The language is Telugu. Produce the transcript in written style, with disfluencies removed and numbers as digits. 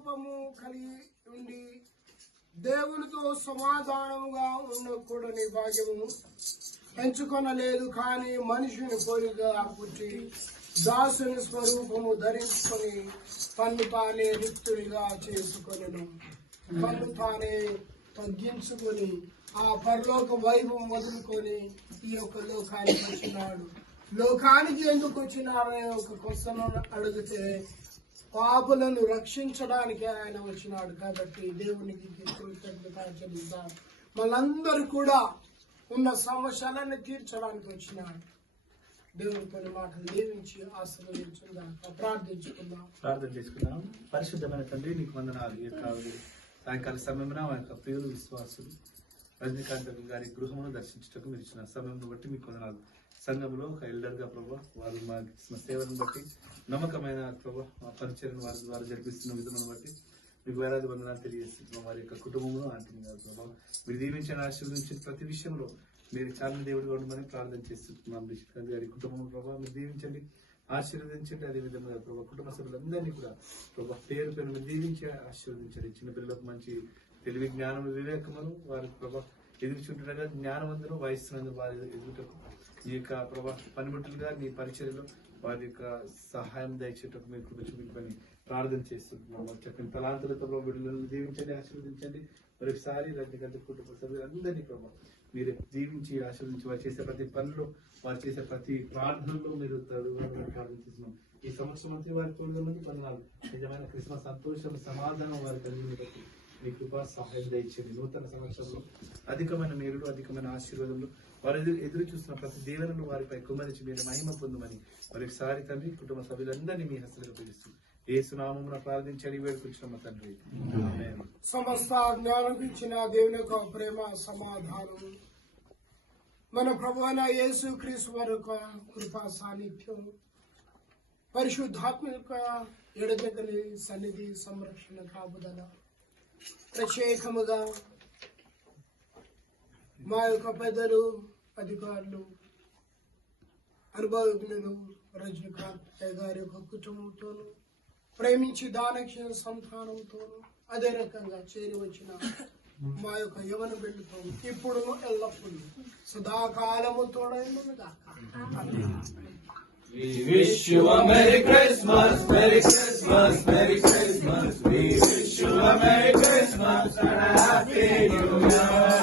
స్వరూపము కలిగి ఉండి దేవునితో సమాధానముగా ఉండకూడని భాగ్యము ఎంచుకొనలేదు. కానీ మనుషుని పోలిగా పుట్టి దాసుని స్వరూపము ధరించుకొని తన్ను తానే రిక్తుడిగా చేసుకొనెను. తన్ను తానే తగ్గించుకొని ఆ పరలోక వైభవం వదులుకొని ఈ యొక్క లోకానికి వచ్చినాడు. లోకానికి ఎందుకు వచ్చినాడనే ఒక క్వశ్చన్ అడిగితే పాపులను రక్షించడానికి ఆయన వచ్చినాడు. కాబట్టి దేవునికి కృతజ్ఞత చెల్లిద్దాం. మనందరూ కూడా ఉన్న సమస్యలను తీర్చడానికి వచ్చినాడు. దేవుని కొన్ని మాటలు దీవించి ఆశీర్వదించుకుందాం. ప్రార్థన చేసుకుందాం. పరిశుద్ధమైన తండ్రి, నీకు వందనాలు. ఈ యొక్క సాయంకాల సమయంలో మా యొక్క ప్రియులు విశ్వాసులు రజనీకాంత్ గారి గృహమును దర్శించటకు మీరు ఇచ్చిన సమయం బట్టి మీకు వందనాలు. సంఘంలో ఒక ఎల్డర్ గా ప్రభావ వారు మా సేవలను బట్టి నమ్మకమైన ప్రభావ మా పరిచయను వారి ద్వారా జరిపిస్తున్న విధమును బట్టి మీకు వేలాది వందనాలు తెలియజేస్తున్నాం. వారి యొక్క కుటుంబంలో ఆంటీని గారు ప్రభావ మీరు దీవించిన ఆశీర్వదించిన ప్రతి విషయంలో మీరు చాలా దేవుడిగా ఉండమని ప్రార్థన చేస్తున్నాం. రిషికాంత్ గారి కుటుంబం ప్రభావ మీరు దీవించండి, ఆశీర్వదించండి. అదేవిధంగా ప్రభావ కుటుంబ సభ్యులందరినీ కూడా ప్రభావ పేరు పేరు మీరు దీవించి ఆశీర్వదించండి. చిన్నపిల్లలకు మంచి తెలివి, జ్ఞానం, వివేకమును వారి ప్రభావ ఎదుగుచుంటుండగా జ్ఞానవంతులు వహిస్తున్నందుకు వారి ఎదుగుటకు ఈ యొక్క ప్రభావ పనిముట్టులుగా నీ పరిచర్యలో వారి యొక్క సహాయం దయచేటకు మీరు కృప చూపించమని ప్రార్థన చేస్తున్నాం. చక్కని తలాంతులతో బిడ్డలను దీవించండి, ఆశీర్వదించండి. మరొకసారి రజనీకాంత్ కుటుంబ సభ్యులందరినీ ప్రభావ మీరు దీవించి ఆశీర్వదించి వారు చేసే ప్రతి పనిలో, వారు చేసే ప్రతి ప్రార్థనలో మీరు ప్రార్థిస్తున్నాం. ఈ సంవత్సరం అంతా వారి తోడుగా మంది వందనాలు. నిజమైన క్రిస్మస్ సంతోషం, సమాధానం వారి కలిగిన బట్టి మీ కృప సహాయం దయచేయండి. నూతన సంవత్సరంలో అధికమైన మేలులు, అధికమైన ఆశీర్వాదములు వారు ఎదురు చూస్తున్న ప్రతి దేవులను వారిపై కుమరించి మీరు మహిమ పొందమని మరొకసారి తండ్రి కుటుంబ సభ్యులందరినీ మీ హస్తలకు పిలుస్తూ యేసు నామమున ప్రార్థించి అడిగి వేడుకుంటున్నాము తండ్రి. సమస్త జ్ఞానం ఇచ్చిన దేవుని యొక్క ప్రేమ, సమాధానం, మన ప్రభువైన యేసు క్రీస్తు వారి యొక్క కృపా సాన్నిధ్యం, పరిశుద్ధాత్మ యొక్క ఎడతెగని సన్నిధి, సంరక్షణ, కాపుదల ప్రత్యేకముగా మా యొక్క పెద్దలు, అధికారులు, అనుభవజ్ఞులు రజనీకాంత్ గారి యొక్క కుటుంబంతోనూ, ప్రేమించి దానక్షణ సంతానంతోనూ, అదే రకంగా చేరి వచ్చిన మా యొక్క యవన బిడ్డతో ఇప్పుడు ఎల్లప్పుడూ సదాకాలము తోడైనను గాక. We wish you a Merry Christmas, Merry Christmas, Merry Christmas. We wish you a Merry Christmas and a Happy New Year.